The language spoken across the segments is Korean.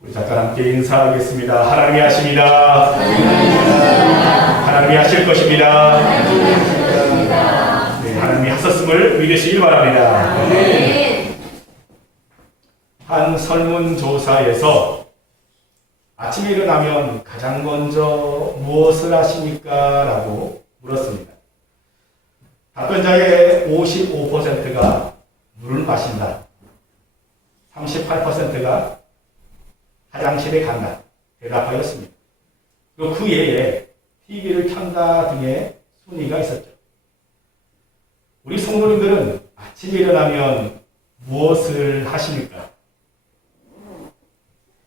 우리 잠깐 함께 인사하겠습니다. 하나님이 하십니다. 하나님이 하실 것입니다. 네, 하나님이 하셨음을 믿으시길 바랍니다. 한 설문조사에서 아침에 일어나면 가장 먼저 무엇을 하십니까? 라고 물었습니다. 답변자의 55%가 물을 마신다. 38%가 화장실에 간다. 대답하였습니다. 그 외에 TV를 켠다 등의 순위가 있었죠. 우리 성도님들은 아침에 일어나면 무엇을 하십니까?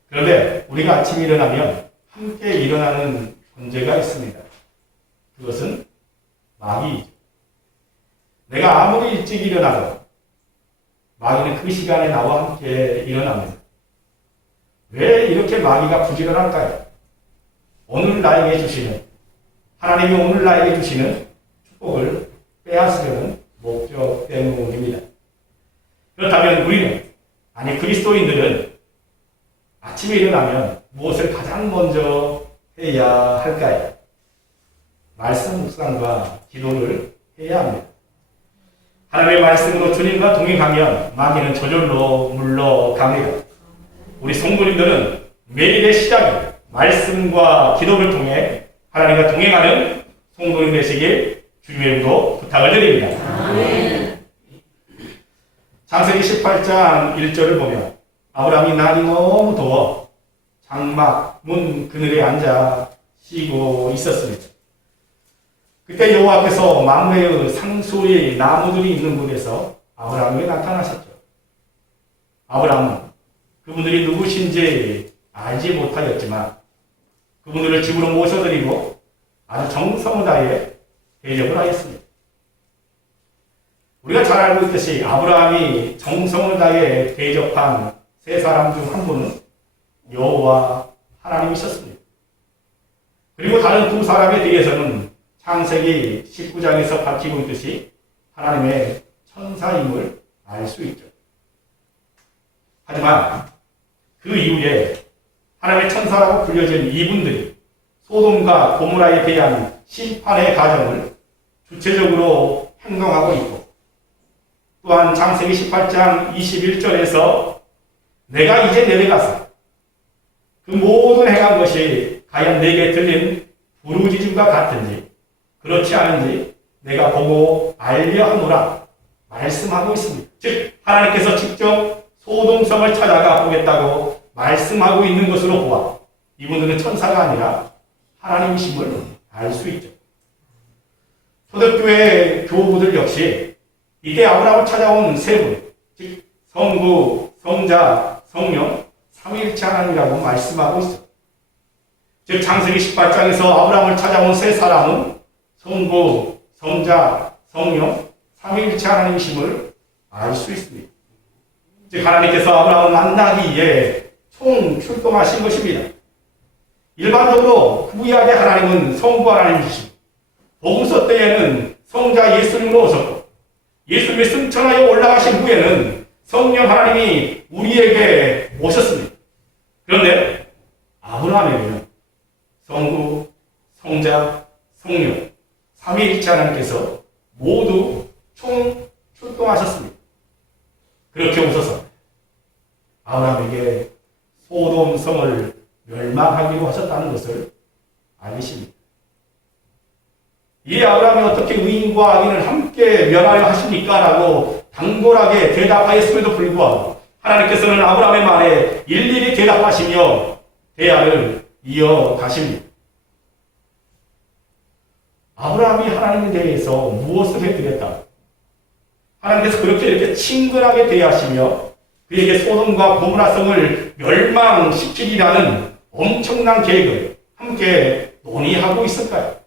그런데 우리가 아침에 일어나면 함께 일어나는 존재가 있습니다. 그것은 마귀이죠. 내가 아무리 일찍 일어나도 마귀는 그 시간에 나와 함께 일어납니다. 왜 이렇게 마귀가 부지런할까요? 오늘 나에게 주시는, 하나님이 오늘 나에게 주시는 축복을 빼앗으려는 목적 때문입니다. 그렇다면 우리는, 아니 그리스도인들은 아침에 일어나면 무엇을 가장 먼저 해야 할까요? 말씀 묵상과 기도를 해야 합니다. 하나님의 말씀으로 주님과 동행하면 마귀는 저절로 물러갑니다. 우리 성도님들은 매일의 시작이 말씀과 기도를 통해 하나님과 동행하는 성도님 되시길 주님의 이름으로 부탁을 드립니다. 아멘. 창세기 18장 1절을 보면 아브라함이 날이 너무 더워 장막 문 그늘에 앉아 쉬고 있었습니다. 그때 여호와께서 만매의 상수의 나무들이 있는 곳에서 아브라함에게 나타나셨죠. 아브라함은 그분들이 누구신지 알지 못하였지만 그분들을 집으로 모셔드리고 아주 정성을 다해 대접을 하였습니다. 우리가 잘 알고 있듯이 아브라함이 정성을 다해 대접한 세 사람 중 한 분은 여호와 하나님이셨습니다. 그리고 다른 두 사람에 대해서는 창세기 19장에서 밝히고 있듯이 하나님의 천사임을 알 수 있죠. 하지만 그 이후에 하나님의 천사라고 불려진 이분들이 소돔과 고모라에 대한 심판의 과정을 주체적으로 행동하고 있고, 또한 창세기 18장 21절에서 내가 이제 내려가서 그 모든 행한 것이 과연 내게 들린 부르짖음과 같은지 그렇지 않은지 내가 보고 알려 하노라 말씀하고 있습니다. 즉 하나님께서 직접 소돔성을 찾아가 보겠다고 말씀하고 있는 것으로 보아 이분들은 천사가 아니라 하나님이심을 알 수 있죠. 초대교회 교우들 역시 이때 아브라함을 찾아온 세 분, 즉 성부, 성자, 성령, 삼위일체 하나님이라고 말씀하고 있어요. 즉 창세기 18장에서 아브라함을 찾아온 세 사람은 성부, 성자, 성령, 삼위일체 하나님이심을 알 수 있습니다. 즉 하나님께서 아브라함을 만나기 위해 총 출동하신 것입니다. 일반적으로 구약의 하나님은 성부 하나님이시고 복음서 때에는 성자 예수님으로 오셨고 예수님이 승천하여 올라가신 후에는 성령 하나님이 우리에게 오셨습니다. 그런데 아브라함에게는 성부, 성자, 성령, 삼위일체 하나님께서 모두 총 출동하셨습니다. 그렇게 오셔서 아브라함에게 소돔성을 멸망하기로 하셨다는 것을 알리십니다. 이 아브라함이 어떻게 의인과 악인을 함께 멸하려 하십니까? 라고 당돌하게 대답하였음에도 불구하고 하나님께서는 아브라함의 말에 일일이 대답하시며 대화를 이어가십니다. 아브라함이 하나님에 대해서 무엇을 해드렸다? 하나님께서 그렇게 이렇게 친근하게 대하시며 그에게 소돔과 고모라성을 멸망시키리라는 엄청난 계획을 함께 논의하고 있을까요?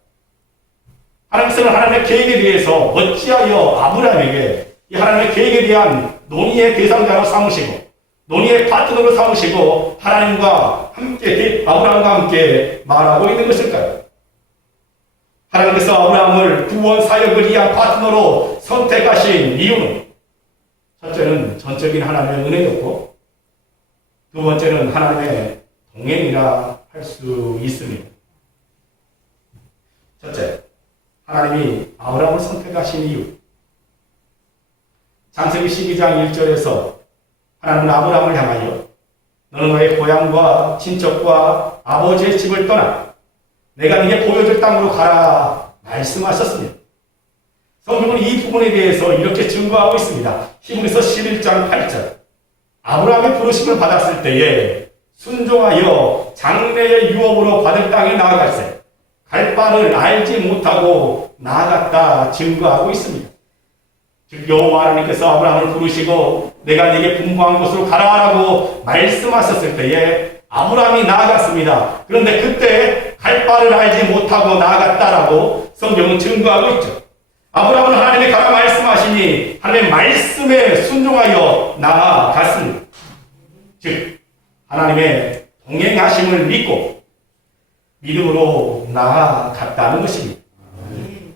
하나님께서는 하나님의 계획에 대해서 어찌하여 아브라함에게 이 하나님의 계획에 대한 논의의 대상자로 삼으시고 논의의 파트너로 삼으시고 하나님과 함께 아브라함과 함께 말하고 있는 것일까요? 하나님께서 아브라함을 구원 사역을 위한 파트너로 선택하신 이유는 첫째는 전적인 하나님의 은혜였고 두 번째는 하나님의 동행이라 할 수 있습니다. 첫째, 하나님이 아브라함을 선택하신 이유. 창세기 12장 1절에서 하나님은 아브라함을 향하여 너는 너의 고향과 친척과 아버지의 집을 떠나 내가 네게 보여줄 땅으로 가라 말씀하셨습니다. 성경은 이 부분에 대해서 이렇게 증거하고 있습니다. 히브리서 11장 8절. 아브라함의 부르심을 받았을 때에 순종하여 장래의 유업으로 받을 땅에 나아갈세 갈 바를 알지 못하고 나아갔다 증거하고 있습니다. 즉 여호와 하나님께서 아브라함을 부르시고 내가 네게 분부한 곳으로 가라라고 말씀하셨을 때에 아브라함이 나아갔습니다. 그런데 그때 갈 바를 알지 못하고 나아갔다라고 성경은 증거하고 있죠. 아브라함은 하나님의 가라 말씀하시니 하나님의 말씀에 순종하여 나아갔습니다. 즉 하나님의 동행하심을 믿고 믿음으로 나아갔다는 것입니다.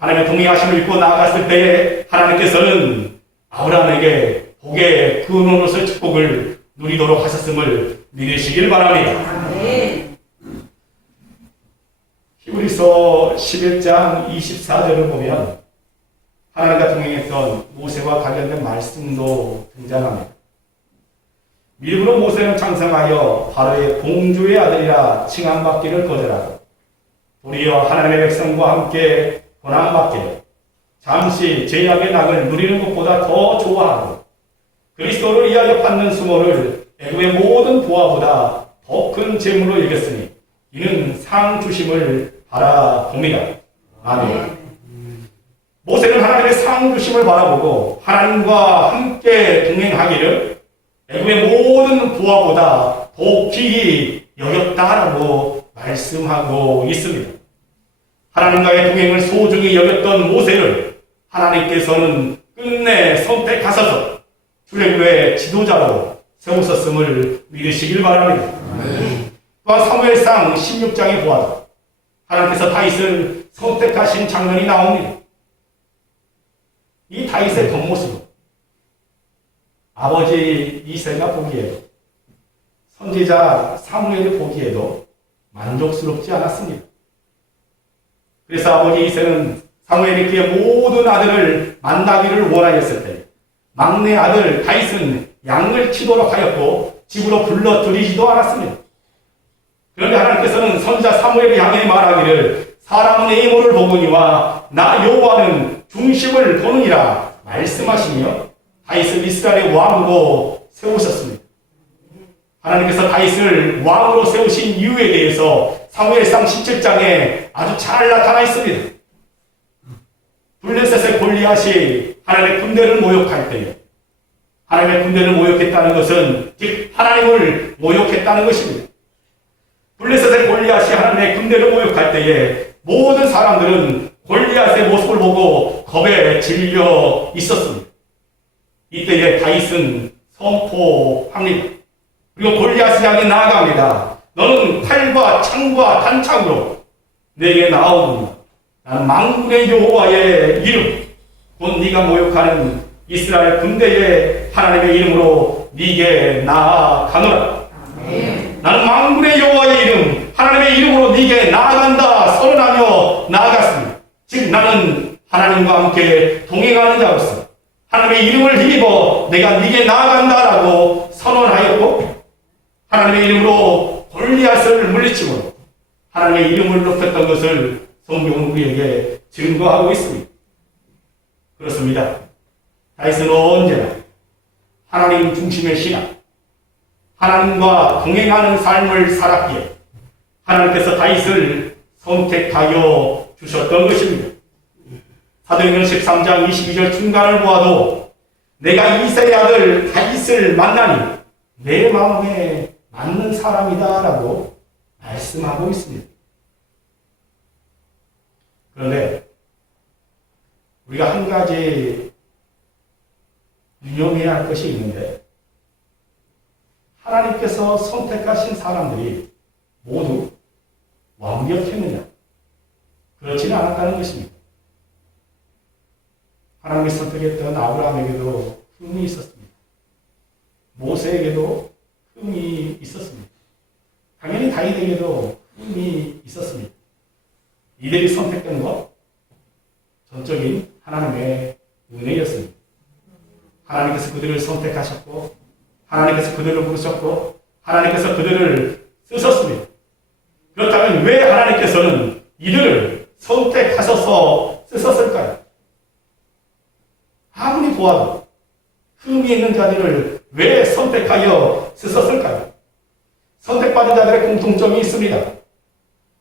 하나님의 동행하심을 믿고 나아갔을 때에 하나님께서는 아브라함에게 복의 근원으로서의 축복을 누리도록 하셨음을 믿으시길 바랍니다. 히브리서 11장 24절을 보면 하나님과 동행했던 모세와 관련된 말씀도 등장합니다. 믿음으로 모세는 창성하여 바로의 공주의 아들이라 칭함받기를 거절하고 도리어 하나님의 백성과 함께 고난받게 잠시 죄악의 낙을 누리는 것보다 더 좋아하고 그리스도를 위하여 받는 수모를 애굽의 모든 보화보다 더 큰 재물로 여겼으니 이는 상 주심을 바라봅니다. 아멘. 모세는 하나님의 상 주심을 바라보고 하나님과 함께 동행하기를 애굽의 모든 부하보다 더 귀히 여겼다라고 말씀하고 있습니다. 하나님과의 동행을 소중히 여겼던 모세를 하나님께서는 끝내 선택하셔서 출애굽의 지도자로 세우셨음을 믿으시길 바랍니다. 또한 사무엘상 16장에 보아도 하나님께서 다윗을 선택하신 장면이 나옵니다. 이 다윗의 겉모습은 아버지 이새가 보기에도 선지자 사무엘이 보기에도 만족스럽지 않았습니다. 그래서 아버지 이새는 사무엘이 그의 모든 아들을 만나기를 원하였을 때 막내 아들 다윗은 양을 치도록 하였고 집으로 불러들이지도 않았습니다. 그런데 하나님께서는 선지자 사무엘이 향해 말하기를 사람은 외모를 보거니와 나 여호와는 중심을 보느니라 말씀하시며 다윗을 이스라엘의 왕으로 세우셨습니다. 하나님께서 다윗을 왕으로 세우신 이유에 대해서 사무엘상 17장에 아주 잘 나타나 있습니다. 블레셋의 골리앗이 하나님의 군대를 모욕할 때에 하나님의 군대를 모욕했다는 것은 즉 하나님을 모욕했다는 것입니다. 블레셋의 골리앗이 하나님의 군대를 모욕할 때에 모든 사람들은 골리앗의 모습을 보고 겁에 질려 있었습니다. 이때에 다윗은 선포합니다. 그리고 골리앗을 향해 나아갑니다. 너는 칼과 창과 단창으로 내게 나오느냐. 나는 만군의 여호와의 이름 곧 네가 모욕하는 이스라엘 군대의 하나님의 이름으로 네게 나아가노라. 나는 만군의 여호와의 이름 하나님의 이름으로 네게 나아간다 선언하며 나아갔습니다. 즉 나는 하나님과 함께 동행하는 자로서 하나님의 이름을 힘입어 내가 네게 나아간다라고 선언하였고 하나님의 이름으로 골리앗을 물리치고 하나님의 이름을 높였던 것을 성경은 우리에게 증거하고 있습니다. 그렇습니다. 다윗은 언제나 하나님 중심의 신앙, 하나님과 동행하는 삶을 살았기에 하나님께서 다윗을 선택하여 주셨던 것입니다. 사도행전 13장 22절 중간을 보아도 내가 이새의 아들 다윗을 만나니 내 마음에 맞는 사람이다 라고 말씀하고 있습니다. 그런데 우리가 한 가지 유념해야 할 것이 있는데 하나님께서 선택하신 사람들이 모두 완벽했느냐? 그렇지는 않았다는 것입니다. 하나님이 선택했던 아브라함에게도 흠이 있었습니다. 모세에게도 흠이 있었습니다. 아이들에게도 힘이 있었습니다. 이들이 선택된 것, 전적인 하나님의 은혜였습니다. 하나님께서 그들을 선택하셨고, 하나님께서 그들을 부르셨고, 하나님께서 그들을 쓰셨습니다. 그렇다면 왜 하나님께서는 이들을 선택하셔서 쓰셨을까요? 아무리 보아도 흠이 있는 자들을 왜 선택하여 쓰셨을까요? 선택받은 자들의 공통점이 있습니다.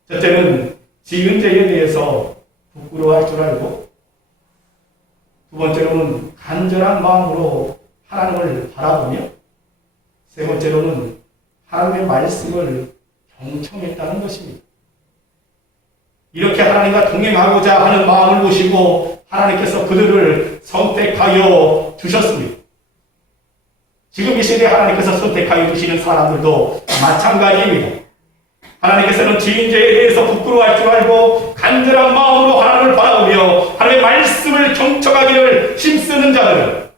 첫째는 지은 죄에 대해서 부끄러워할 줄 알고, 두 번째로는 간절한 마음으로 하나님을 바라보며, 세 번째로는 하나님의 말씀을 경청했다는 것입니다. 이렇게 하나님과 동행하고자 하는 마음을 보시고 하나님께서 그들을 선택하여 주셨습니다. 지금 이 시대에 하나님께서 선택하여 주시는 사람들도 마찬가지입니다. 하나님께서는 지은 죄에 대해서 부끄러워할 줄 알고 간절한 마음으로 하나님을 바라보며 하나님의 말씀을 경청하기를 힘쓰는 자들을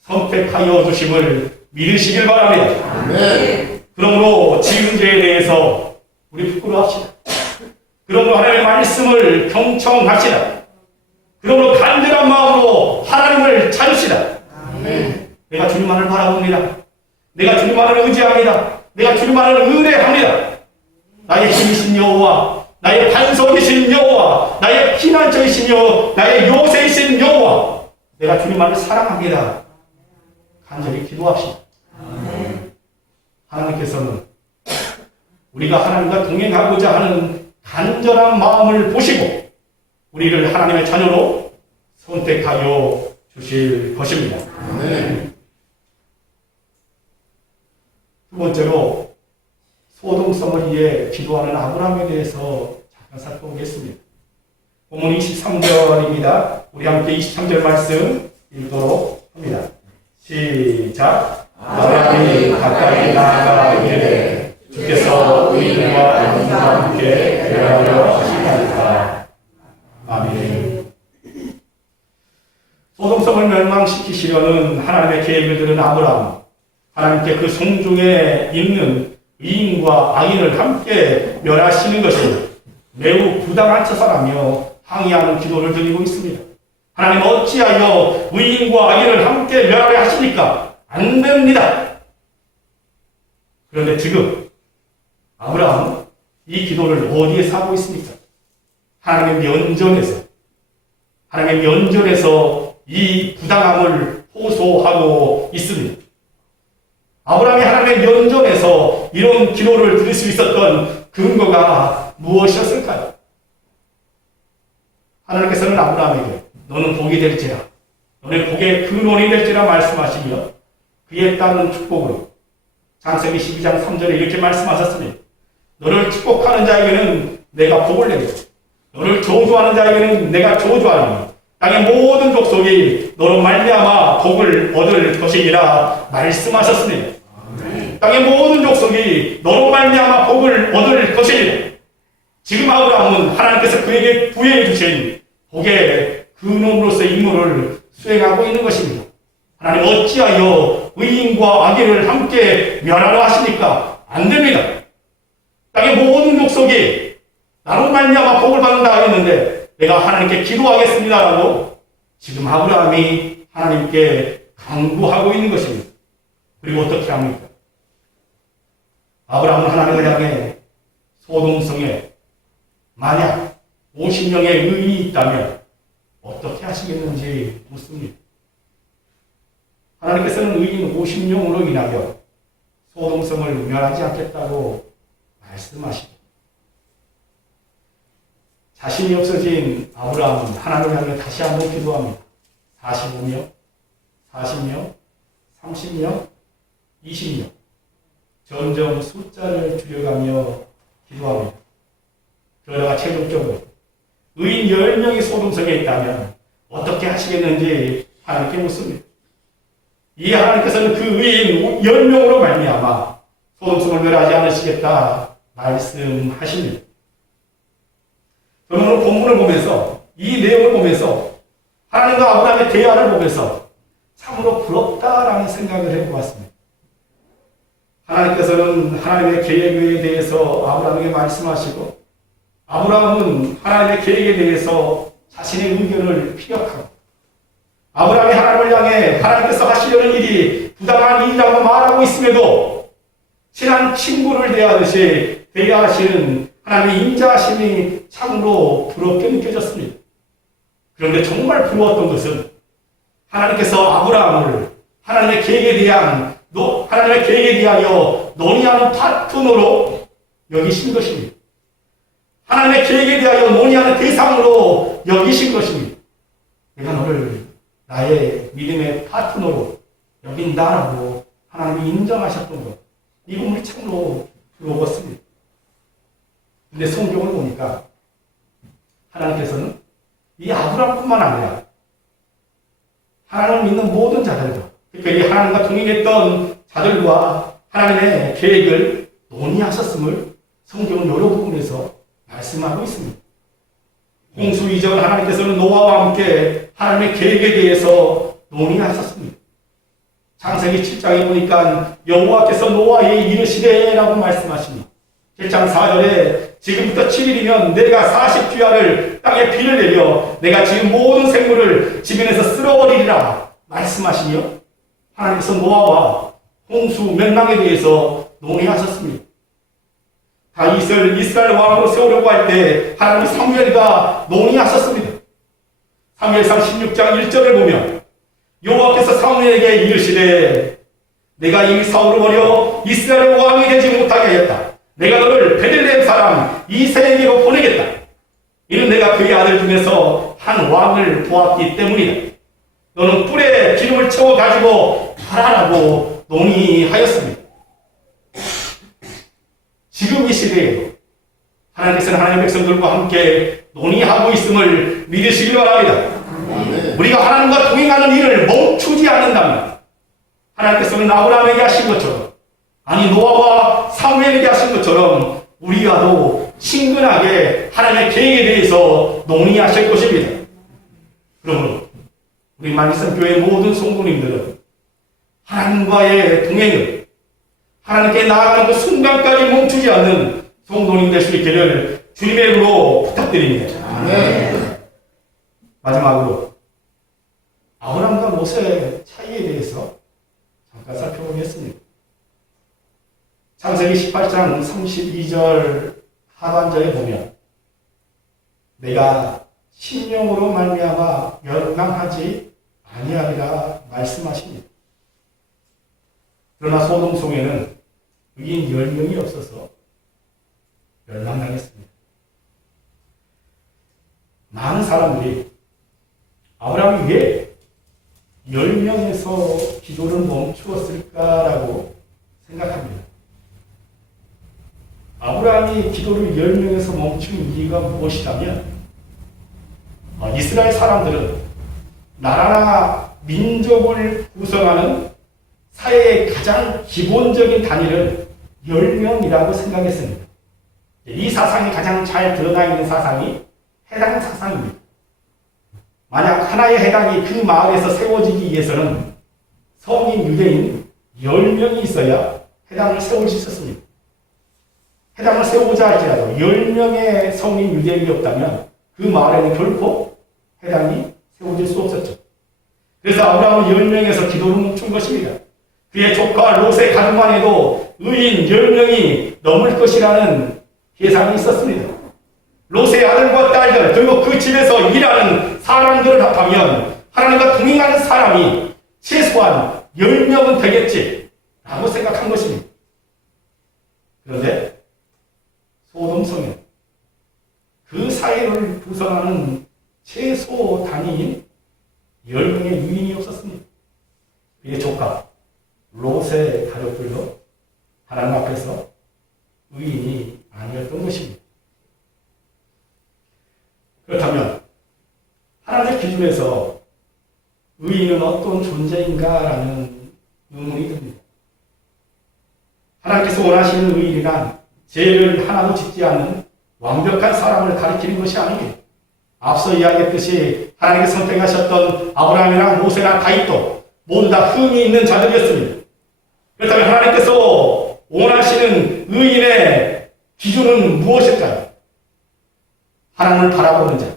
선택하여 주심을 믿으시길 바랍니다. 네. 그러므로 지은 죄에 대해서 우리 부끄러워합시다. 그러므로 하나님의 말씀을 경청합시다. 그러므로 간절한 마음으로 하나님을 찾으시다. 내가 주님만을 바라봅니다. 내가 주님만을 의지합니다. 내가 주님만을 의뢰합니다. 나의 힘이신 여호와, 나의 반석이신 여호와, 나의 피난처이신 여호와, 나의 요새이신 여호와, 내가 주님만을 사랑합니다. 간절히 기도합시다. 하나님께서는 우리가 하나님과 동행하고자 하는 간절한 마음을 보시고 우리를 하나님의 자녀로 선택하여 주실 것입니다. 두 번째로 소돔성을 위해 기도하는 아브라함에 대해서 잠깐 살펴보겠습니다. 본문 23절입니다. 우리 함께 23절 말씀 읽도록 합니다. 시작. 아브라함이 가까이 나아가 이르되 주께서 의인과 악인과 함께 대하여 하시나이까. 아멘. 소돔성을 멸망시키시려는 하나님의 계획을 들은 아브라함, 하나님께 그 성중에 있는 의인과 악인을 함께 멸하시는 것이 매우 부당한 처사라며 항의하는 기도를 드리고 있습니다. 하나님 어찌하여 의인과 악인을 함께 멸하려 하시니까 안 됩니다. 그런데 지금 아브라함은 이 기도를 어디에서 하고 있습니까? 하나님의 면전에서 이 부당함을 호소하고 있습니다. 아브라함이 하나님의 면전에서 이런 기도를 드릴 수 있었던 근거가 무엇이었을까요? 하나님께서는 아브라함에게 너는 복이 될지라, 너는 복의 근원이 될지라 말씀하시며 그에 따른 축복으로 창세기 12장 3절에 이렇게 말씀하셨습니다. 너를 축복하는 자에게는 내가 복을 내리고 너를 저주하는 자에게는 내가 저주하리니 땅의 모든 족속이 너로 말미암아 복을 얻을 것이니라 말씀하셨습니다. 땅의 모든 족속이 너로 말미암아 복을 얻을 것이니라. 지금 아브라함은 하나님께서 그에게 부여해 주신 복의 근원으로서의 임무를 수행하고 있는 것입니다. 하나님 어찌하여 의인과 악인을 함께 멸하려 하시니까 안 됩니다. 땅의 모든 족속이 나로 말미암아 복을 받는다 했는데 내가 하나님께 기도하겠습니다라고 지금 아브라함이 하나님께 강구하고 있는 것입니다. 그리고 어떻게 합니까? 아브라함은 하나님을 향해 소돔성에 만약 50명의 의인이 있다면 어떻게 하시겠는지 묻습니다. 하나님께서는 의인 50명으로 인하여 소돔성을 멸하지 않겠다고 말씀하시죠. 자신이 없어진 아브라함은 하나님을 향해 다시 한번 기도합니다. 45명, 40명, 30명, 20명. 점점 숫자를 줄여가며 기도합니다. 그러다가 최종적으로 의인 10명이 소돔성에 있다면 어떻게 하시겠는지 하나님께 묻습니다. 이 하나님께서는 그 의인 10명으로 말미암아 소돔성을 멸하지 않으시겠다 말씀하십니다. 저는 오늘 본문을 보면서 이 내용을 보면서 하나님과 아브라함의 대화를 보면서 참으로 부럽다라는 생각을 해보았습니다. 하나님께서는 하나님의 계획에 대해서 아브라함에게 말씀하시고 아브라함은 하나님의 계획에 대해서 자신의 의견을 피력하고 아브라함이 하나님을 향해 하나님께서 하시려는 일이 부당한 일이라고 말하고 있음에도 친한 친구를 대하듯이 대하시는 하나님의 인자하심이 참으로 부럽게 느껴졌습니다. 그런데 정말 부러웠던 것은 하나님께서 아브라함을 하나님의 계획에 대하여 논의하는 파트너로 여기신 것입니다. 하나님의 계획에 대하여 논의하는 대상으로 여기신 것입니다. 내가 너를 나의 믿음의 파트너로 여긴다라고 하나님이 인정하셨던 것. 이 부분이 참으로 부러웠습니다. 근데 성경을 보니까 하나님께서는 이 아브라함뿐만 아니라 하나님을 믿는 모든 자들과 그러니까 이 하나님과 동행했던 자들과 하나님의 계획을 논의하셨음을 성경은 여러 부분에서 말씀하고 있습니다. 홍수 이전 하나님께서는 노아와 함께 하나님의 계획에 대해서 논의하셨습니다. 창세기 7장에 보니까 여호와께서 노아에게 이르시되라고 말씀하십니다. 7장 4절에 지금부터 7일이면 내가 40주야를 땅에 비를 내려 내가 지금 모든 생물을 지면에서 쓸어버리리라 말씀하시며 하나님께서 노아와 홍수 멸망에 대해서 논의하셨습니다. 다윗을 이스라엘 왕으로 세우려고 할 때 하나님 사무엘과 논의하셨습니다. 사무엘상 16장 1절을 보면 여호와께서 사무엘에게 이르시되 내가 이 사울을 버려 이스라엘의 왕이 되지 못하게 하였다. 내가 너를 베들레헴 사람 이새에게로 보내겠다. 이는 내가 그의 아들 중에서 한 왕을 보았기 때문이다. 너는 뿔에 기름을 채워 가지고 가라라고 논의하였습니다. 지금 이 시대에도 하나님께서는 하나님의 백성들과 함께 논의하고 있음을 믿으시기 바랍니다. 우리가 하나님과 동행하는 일을 멈추지 않는다면 하나님께서는 아브라함에게 하신 것처럼 아니 노아와 사무엘에게 하신 것처럼 우리와도 친근하게 하나님의 계획에 대해서 논의하실 것입니다. 그러므로 우리 만리성교회 모든 성도님들은 하나님과의 동행을 하나님께 나아가는 그 순간까지 멈추지 않는 성도님 될 수 있기를 주님의 이름으로 부탁드립니다. 아멘. 마지막으로 아브라함과 모세의 차이에 대해서 잠깐 살펴보겠습니다. 창세기 18장 32절 하반절에 보면 내가 심령으로 말미암아 멸망하지 아니하리라 말씀하십니다. 그러나 소돔 속에는 의인 10명이 없어서 멸망당했습니다. 많은 사람들이 아브라함이 왜 10명에서 기도를 멈추었을까라고 생각합니다. 아브라함이 기도를 10명에서 멈춘 이유가 무엇이라면 이스라엘 사람들은 나라나 민족을 구성하는 사회의 가장 기본적인 단위를 10명이라고 생각했습니다. 이 사상이 가장 잘 드러나 있는 사상이 해당 사상입니다. 만약 하나의 해당이 그 마을에서 세워지기 위해서는 성인 유대인 10명이 있어야 해당을 세울 수 있었습니다. 해당을 세우자 할지라도 10명의 성인 유대인이 없다면 그 마을에는 결코 해당이 세워질 수 없었죠. 그래서 아브라함은 10명에서 기도를 멈춘 것입니다. 그의 조카 롯의 가족만 해도 의인 10명이 넘을 것이라는 예상이 있었습니다. 롯의 아들과 딸들 그리고 그 집에서 일하는 사람들을 합하면 하나님과 동행하는 사람이 최소한 10명은 되겠지 라고 생각한 것입니다. 그런데 소돔성에 그 사회를 구성하는 최소 단위인 10명의 유인이 없었습니다. 그의 조카 롯의 가족들도 하나님 앞에서 의인이 아니었던 것입니다. 그렇다면 하나님의 기준에서 의인은 어떤 존재인가라는 의문이 듭니다. 하나님께서 원하시는 의인이란 죄를 하나도 짓지 않는 완벽한 사람을 가리키는 것이 아닙니다. 앞서 이야기했듯이 하나님께 선택하셨던 아브라함이나 모세나 다윗도 모두 다 흠이 있는 자들이었습니다. 그렇다면 하나님께서 원하시는 의인의 기준은 무엇일까요? 하나님을 바라보는 자,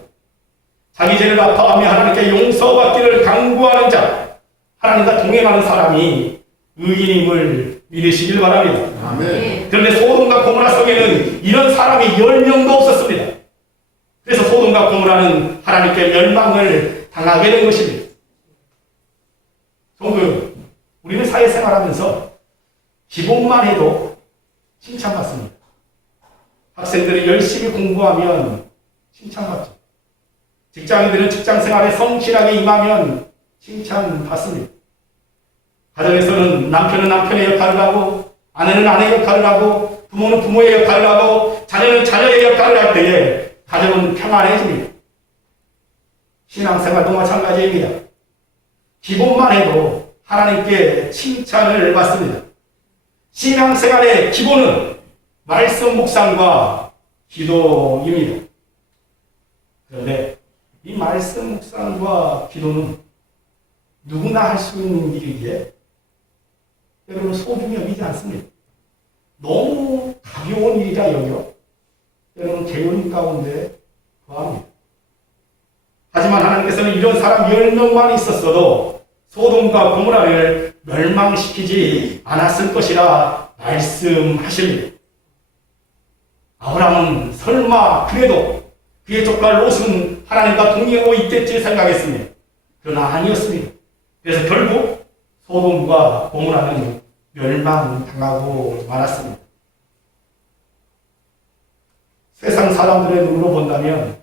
자기 죄를 아파하며 하나님께 용서받기를 간구하는 자, 하나님과 동행하는 사람이 의인임을 믿으시길 바랍니다. 아멘. 그런데 소돔과 고모라 성에는 이런 사람이 10명도 없었습니다. 그래서 소돔과 고모라는 하나님께 멸망을 당하게 된 것입니다. 성도, 우리는 사회생활하면서 기본만 해도 칭찬받습니다. 학생들이 열심히 공부하면 칭찬받죠. 직장인들은 직장생활에 성실하게 임하면 칭찬받습니다. 가정에서는 남편은 남편의 역할을 하고, 아내는 아내의 역할을 하고, 부모는 부모의 역할을 하고, 자녀는 자녀의 역할을 할 때에 가정은 평안해집니다. 신앙생활도 마찬가지입니다. 기본만 해도 하나님께 칭찬을 받습니다. 신앙생활의 기본은 말씀 묵상과 기도입니다. 그런데 이 말씀 묵상과 기도는 누구나 할 수 있는 일이기에 때로는 소중히 여기지 않습니다. 너무 가벼운 일이라 여겨 때로는 게으름 가운데 거합니다. 하지만 하나님께서는 이런 사람 10명만 있었어도 소돔과 고모라를 멸망시키지 않았을 것이라 말씀하십니다. 아브라함은 설마 그래도 그의 조카 롯은 하나님과 동행하고 있겠지 생각했습니다. 그러나 아니었습니다. 그래서 결국 소돔과 고모라는 멸망당하고 말았습니다. 세상 사람들의 눈으로 본다면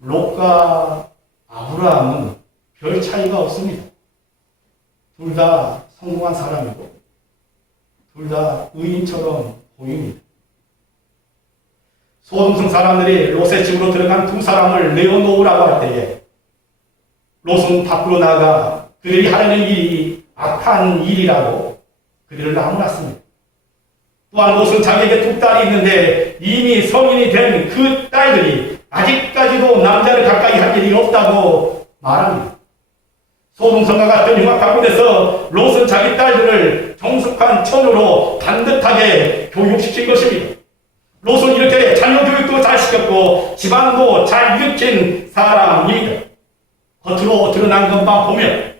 롯과 아브라함은 별 차이가 없습니다. 둘 다 성공한 사람이고 둘 다 의인처럼 보입니다. 소돔성 사람들이 롯의 집으로 들어간 두 사람을 내어놓으라고 할 때에 롯은 밖으로 나가 그들이 하려는 일이 악한 일이라고 그들을 나무랐습니다. 또한 롯은 자기에게 두 딸이 있는데 이미 성인이 된 그 딸들이 아직까지도 남자를 가까이 할 일이 없다고 말합니다. 소돔성과 같은 흉악 가운데서 롯은 자기 딸들을 정숙한 처녀로 반듯하게 교육시킨 것입니다. 롯은 이렇게 자녀 교육도 잘 시켰고 집안도 잘 일으킨 사람입니다. 겉으로 드러난 것만 보면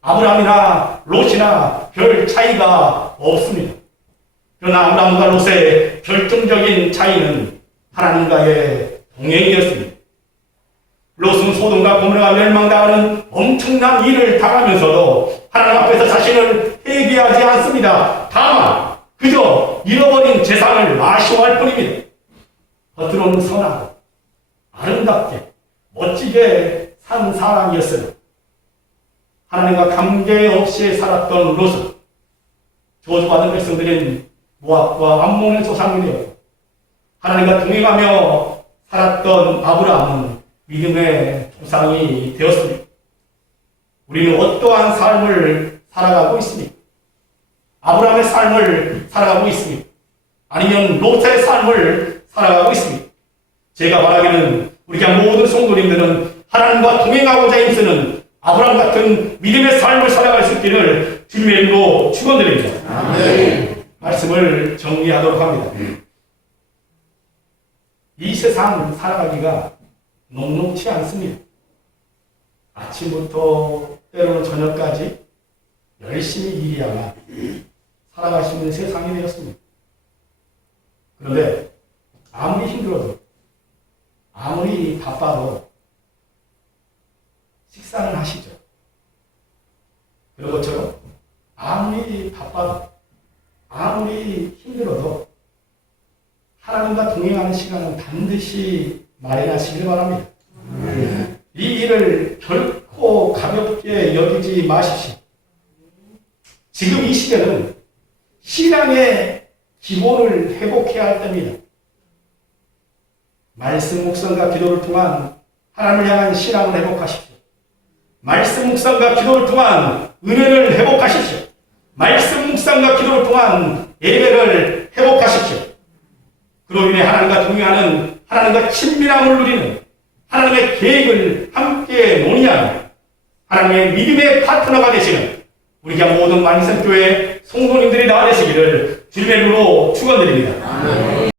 아브라함이나 롯이나 별 차이가 없습니다. 그러나 아브라함과 롯의 결정적인 차이는 하나님과의 동행이었습니다. 롯은 소돔과 고모라가 멸망당하는 엄청난 일을 당하면서도 하나님 앞에서 자신을 회개하지 않습니다. 다만 그저 잃어버린 재산을 아쉬워할 뿐입니다. 겉으로는 선하고 아름답게 멋지게 산 사람이었어요. 하나님과 관계없이 살았던 롯은 저주받은 백성들인 모압과 암몬의 조상이 되었고 하나님과 동행하며 살았던 아브라함은 믿음의 조상이 되었습니다. 우리는 어떠한 삶을 살아가고 있습니까? 아브라함의 삶을 살아가고 있습니다. 아니면 롯의 삶을 살아가고 있습니다. 제가 말하기는 우리가 모든 성도님들은 하나님과 동행하고자 힘쓰는 아브라함 같은 믿음의 삶을 살아갈 수 있기를 주님의 이름으로 축원드립니다. 아멘. 말씀을 정리하도록 합니다. 이 세상 살아가기가 녹록치 않습니다. 아침부터 때로는 저녁까지 열심히 일해야만 살아갈 수 있는 세상이 되었습니다. 그런데 아무리 힘들어도 아무리 바빠도 식사는 하시죠. 그런 것처럼 아무리 바빠도 아무리 힘들어도 하나님과 동행하는 시간은 반드시 마련하시길 바랍니다. 이 일을 결코 가볍게 여기지 마십시오. 지금 이 시대는 신앙의 기본을 회복해야 할 때입니다. 말씀 묵상과 기도를 통한 하나님을 향한 신앙을 회복하십시오. 말씀 묵상과 기도를 통한 은혜를 회복하십시오. 말씀 묵상과 기도를 통한 예배를 회복하십시오. 그로 인해 하나님과 동행하는 하나님과 친밀함을 누리는 하나님의 계획을 함께 논의하는 하나님의 믿음의 파트너가 되시는 우리 경 모든 만리선 교회 성도님들이 다 되시기를 주님의 이름으로 축원드립니다.